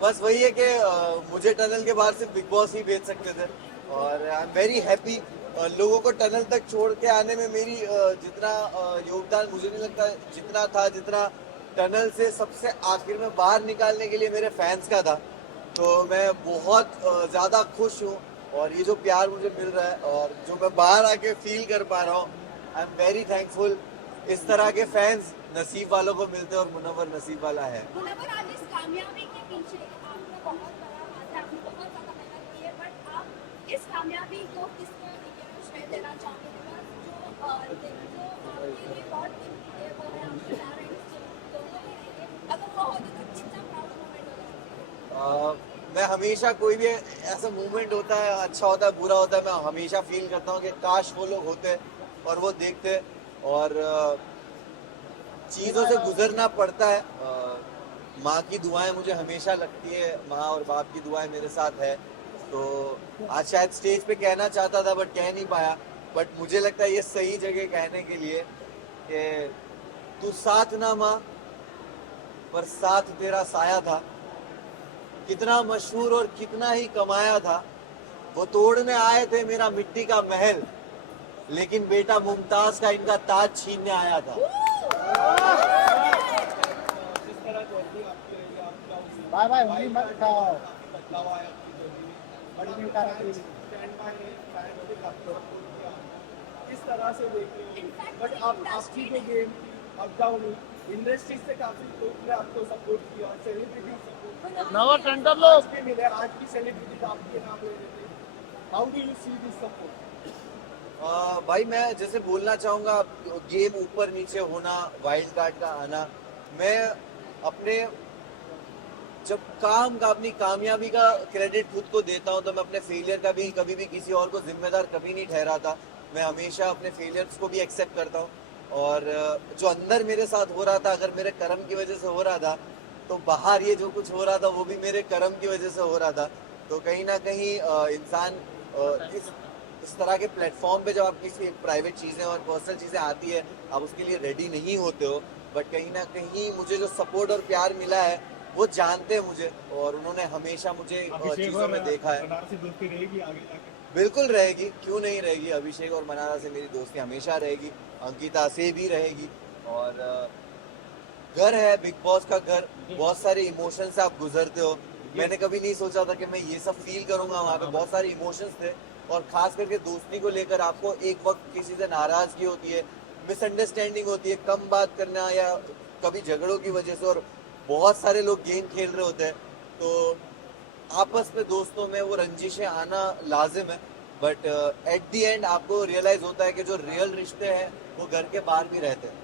बस वही है कि मुझे टनल के बाहर सिर्फ बिग बॉस ही भेज सकते थे और आई एम वेरी हैप्पी। लोगों को टनल तक छोड़ के आने में मेरी जितना योगदान मुझे नहीं लगता जितना था, जितना टनल से सबसे आखिर में बाहर निकालने के लिए मेरे फैंस का था। तो मैं बहुत ज़्यादा खुश हूँ और ये जो प्यार मुझे मिल रहा है और जो मैं बाहर आके फील कर पा रहा हूँ, आई एम वेरी थैंकफुल। इस तरह के फैंस नसीब वालों को मिलते हैं और मुनव्वर नसीब वाला है। मुनव्वर, आज इस कामयाबी के पीछे आपका बहुत बड़ा हाथ है, आपने बहुत ज़्यादा मेहनत की है, बट आप इस कामयाबी को किसको श्रेय देना चाहोगे? जो आपके लिए बहुत कीमती है वो है आपके पेरेंट्स, दोनों के लिए। अगर वो होते तो कितना प्राउड मोमेंट होगा? मैं हमेशा कोई भी ऐसा मूवमेंट होता है, अच्छा होता है बुरा होता है, मैं हमेशा फील करता हूँ कि काश वो लोग होते और वो देखते। और चीज़ों से गुजरना पड़ता है। माँ की दुआएं मुझे हमेशा लगती है, माँ और बाप की दुआएं मेरे साथ है। तो आज शायद स्टेज पे कहना चाहता था बट कह नहीं पाया। बट मुझे लगता है ये सही जगह कहने के लिए कि तू साथ ना माँ पर साथ तेरा साया था, कितना मशहूर और कितना ही कमाया था। वो तोड़ने आए थे मेरा मिट्टी का महल, लेकिन बेटा मुमताज का इनका ताज छीनने आया था। बाय बाय उंगली मत उठाओ। इस तरह से देखिए, बट आप आपकी जो गेम अप डाउन हुई, इंडस्ट्री से काफी लोग ने आपको सपोर्ट किया, सेलिब्रिटी सपोर्ट नवा टेंडर लो भी मिले, आज की सेलिब्रिटी आपके नाम ले रहे थे। How do you see this support? भाई मैं जैसे बोलना चाहूँगा, गेम ऊपर नीचे होना, वाइल्ड कार्ड का आना, मैं अपने जब काम का अपनी कामयाबी का क्रेडिट खुद को देता हूँ तो मैं अपने फेलियर का भी कभी भी किसी और को जिम्मेदार कभी नहीं ठहराता। मैं हमेशा अपने फेलियर्स को भी एक्सेप्ट करता हूँ और जो अंदर मेरे साथ हो रहा था, अगर मेरे कर्म की वजह से हो रहा था, तो बाहर ये जो कुछ हो रहा था वो भी मेरे कर्म की वजह से हो रहा था। तो कहीं ना कहीं इंसान इस तरह के प्लेटफॉर्म पे जब आप किसी प्राइवेट चीज़ें और पर्सनल चीज़ें आती है, आप उसके लिए रेडी नहीं होते हो। बट कहीं ना कहीं मुझे जो सपोर्ट और प्यार मिला है वो जानते हैं मुझे और उन्होंने हमेशा मुझे चीज़ों में देखा है। दोस्ती रहेगी आगे जाके? बिल्कुल रहेगी, क्यों नहीं रहेगी। अभिषेक और मनारा से मेरी दोस्ती हमेशा रहेगी, अंकिता से भी रहेगी। और घर है बिग बॉस का घर, बहुत सारे इमोशन से आप गुजरते हो। मैंने कभी नहीं सोचा था कि मैं ये सब फील करूंगा। वहाँ पे बहुत सारे इमोशंस थे और खास करके दोस्ती को लेकर आपको एक वक्त किसी से नाराजगी होती है, मिसअंडरस्टैंडिंग होती है, कम बात करना या कभी झगड़ों की वजह से, और बहुत सारे लोग गेम खेल रहे होते हैं। तो आपस में दोस्तों में वो रंजिशें आना लाजिम है। बट एट दी एंड आपको रियलाइज होता है कि जो रियल रिश्ते हैं वो घर के बाहर भी रहते हैं।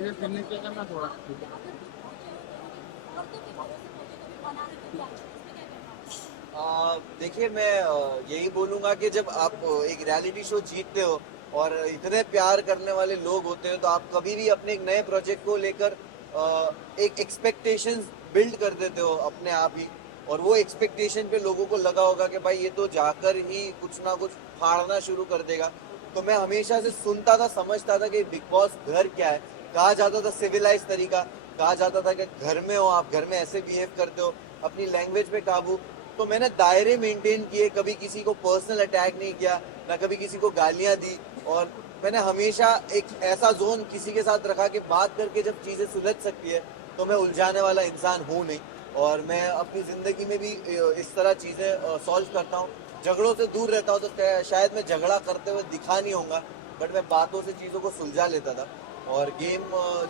ये करने के करना थोड़ा देखिए मैं यही बोलूँगा कि जब आप एक रियलिटी शो जीतते हो और इतने प्यार करने वाले लोग होते हैं तो आप कभी भी अपने एक नए प्रोजेक्ट को लेकर एक एक्सपेक्टेशंस बिल्ड कर देते हो अपने आप ही। और वो एक्सपेक्टेशन पे लोगों को लगा होगा कि भाई ये तो जाकर ही कुछ ना कुछ फाड़ना शुरू कर देगा। तो मैं हमेशा से सुनता था, समझता था कि बिग बॉस घर क्या है। कहा जाता था सिविलाइज तरीका, कहा जाता था कि घर में हो आप, घर में ऐसे बिहेव करते हो, अपनी लैंग्वेज पे काबू। तो मैंने दायरे मेंटेन किए, कभी किसी को पर्सनल अटैक नहीं किया, ना कभी किसी को गालियां दी। और मैंने हमेशा एक ऐसा जोन किसी के साथ रखा कि बात करके जब चीज़ें सुलझ सकती है तो मैं उलझाने वाला इंसान हूँ नहीं। और मैं अपनी ज़िंदगी में भी इस तरह चीज़ें सॉल्व करता हूँ, झगड़ों से दूर रहता हूँ। तो शायद मैं झगड़ा करते हुए दिखा नहीं होऊंगा, बट मैं बातों से चीज़ों को सुलझा लेता था। और गेम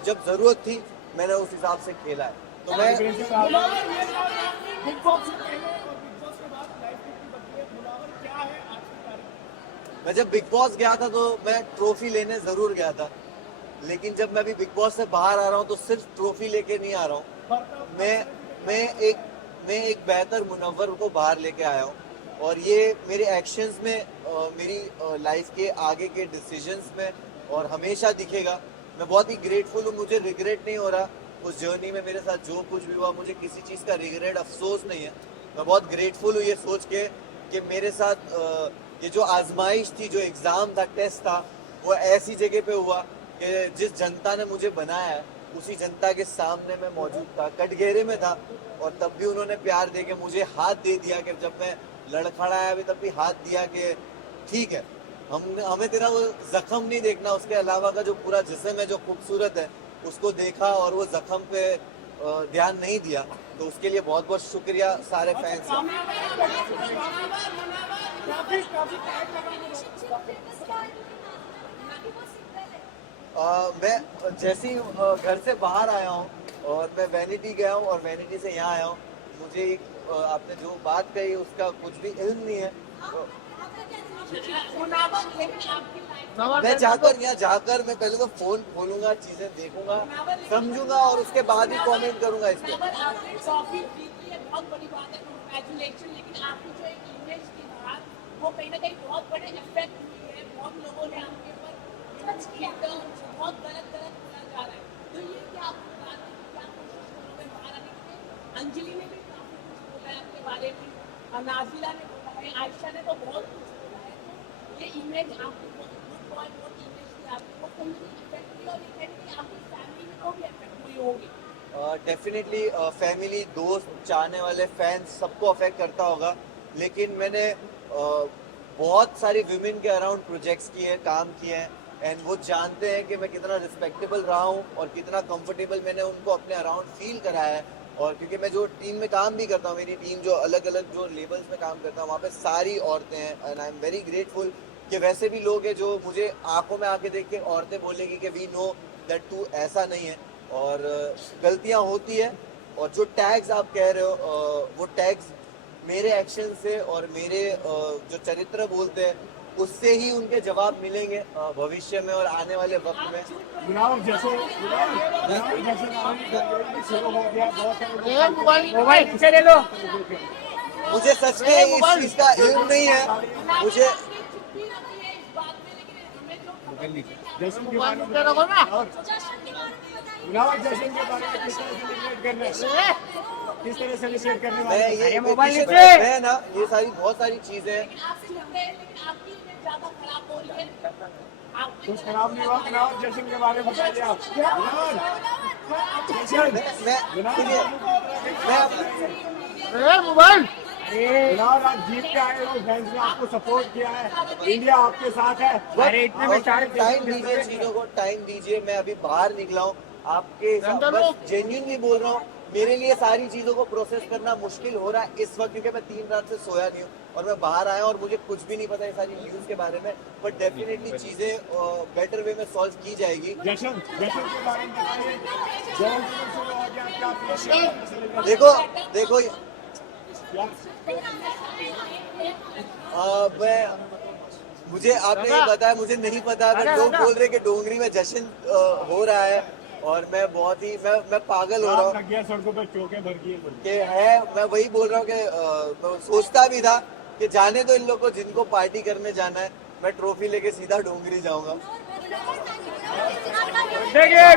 जब ज़रूरत थी मैंने उस हिसाब से खेला है। तो मैं बिग बॉस से पहले और बिग बॉस के बाद लाइफ कितनी बदली है? मुनावर क्या है आज की तारीख? मैं जब बिग बॉस गया था तो मैं ट्रॉफी लेने ज़रूर गया था, लेकिन जब मैं अभी बिग बॉस से बाहर आ रहा हूँ तो सिर्फ ट्रॉफी लेके नहीं आ रहा हूँ। मैं एक मैं एक बेहतर मुनव्वर को बाहर लेके आया हूँ। और ये मेरे एक्शंस में मेरी लाइफ के आगे के डिसीजंस में और हमेशा दिखेगा। मैं बहुत ही ग्रेटफुल हूँ, मुझे रिग्रेट नहीं हो रहा उस जर्नी में मेरे साथ जो कुछ भी हुआ, मुझे किसी चीज़ का रिग्रेट अफसोस नहीं है। मैं बहुत ग्रेटफुल हूँ ये सोच के कि मेरे साथ ये जो आजमाइश थी, जो एग्ज़ाम था, टेस्ट था, वो ऐसी जगह पे हुआ कि जिस जनता ने मुझे बनाया है उसी जनता के सामने मैं मौजूद था, कटघरे में था, और तब भी उन्होंने प्यार दे के मुझे हाथ दे दिया कि जब मैं लड़खड़ाया भी तब भी हाथ दिया कि ठीक है, हमें तेरा वो जख्म नहीं देखना, उसके अलावा का जो पूरा जिस्म है जो खूबसूरत है उसको देखा और वो जख्म पे ध्यान नहीं दिया। तो उसके लिए बहुत बहुत शुक्रिया सारे फैंस का। मैं जैसे ही घर से बाहर आया हूँ और मैं वैनिटी गया हूँ और वैनिटी से यहाँ आया हूँ, मुझे एक आपने जो बात कही उसका कुछ भी इल्म नहीं है। मैं जाकर यहाँ जाकर मैं पहले तो फोन खोलूंगा, चीजें देखूंगा, समझूंगा और उसके बाद ही कमेंट करूंगा इस पे। बहुत बड़ी बात है, कंग्रेचुलेशन। लेकिन आपकी जो एक इमेज थी बाहर, वो कहीं ना कहीं बहुत बड़े इफेक्ट हुई है। बहुत लोगों ने आपके ऊपर जज किया, बहुत गलत बोला जा रहा है। तो ये क्या आपको बात है, क्या कोशिश करोगे बाहर आने के लिए? अंजलि ने भी काफी कुछ बोला है आपके बारे में, नाजिला ने बोला है, आयशा ने तो बहुत कुछ बोला है। तो ये इमेज आपकी गुड बॉय बहुत इमेज थी आपकी, वो कहीं ना कहीं इफेक्ट हुई और ये कहीं ना कहीं आपकी फैमिली को भी इफेक्ट हुई होगी। डेफिनेटली फैमिली, दोस्त, चाहने वाले फैंस सबको अफेक्ट करता होगा। लेकिन मैंने बहुत सारी विमेन के अराउंड प्रोजेक्ट्स किए हैं, काम किए हैं, एंड वो जानते हैं कि मैं कितना रिस्पेक्टेबल रहा हूँ और कितना कंफर्टेबल मैंने उनको अपने अराउंड फील कराया है। और क्योंकि मैं जो टीम में काम भी करता हूँ, मेरी टीम जो अलग अलग जो लेवल्स में काम करता हूँ वहाँ पे सारी औरतें हैं, and I am very grateful कि वैसे भी लोग हैं जो मुझे आंखों में आके देख के औरतें बोलेगी कि वी नो दैट तू ऐसा नहीं है। और गलतियां होती है, और जो टैग्स आप कह रहे हो वो टैग्स मेरे एक्शन से और मेरे जो चरित्र बोलते हैं उससे ही उनके जवाब मिलेंगे भविष्य में और आने वाले वक्त में। चुनाव जैसे शुरू हो गया, बहुत मोबाइल पीछे ले लो। मुझे सच में इस चीज का इल्म नहीं है। मुझे जश्न के बारे में पीछे रखो ना। चुनाव जश्न के बारे में किस तरह सेलिब्रेट करना है, किस तरह सेलिब्रेट करने वाले मैं ये मोबाइल petition- नीचे। मैं ना ये सारी बहुत सारी चीजें हैं। कुछ खराब नहीं हुआ। चुनाव जश्न के बारे में बताइए आप। मैं मोबाइल चुनाव आप जीत के आए हो, फैंस ने आपको सपोर्ट किया है, इंडिया आपके साथ है। अरे इतने में चार टाइम दीजिए, चीजों को टाइम दीजिए। मैं अभी बाहर निकला हूँ, आपके बस जेन्युइनली बोल रहा हूँ। मेरे लिए सारी चीजों को प्रोसेस करना मुश्किल हो रहा है इस वक्त, क्योंकि मैं 3 रात से सोया नहीं हूँ और मैं बाहर आया और मुझे कुछ भी नहीं पता ये सारी न्यूज के बारे में। बट डेफिनेटली चीजें बेटर वे में सॉल्व की जाएगी। जश्न के बारे में बताइए। जौन शुरू हो गया, क्या प्रेशर? देखो मैं मुझे आपने ये बताया, मुझे नहीं पता, बट लोग बोल रहे कि डोंगरी में जश्न हो रहा है और मैं बहुत ही मैं पागल हो रहा हूँ लग गया सड़कों पर, चौके भर गई कि है। मैं वही बोल रहा हूँ कि मैं सोचता भी था कि जाने दो इन लोग को, जिनको पार्टी करने जाना है, मैं ट्रॉफी लेके सीधा डोंगरी जाऊंगा। देखिए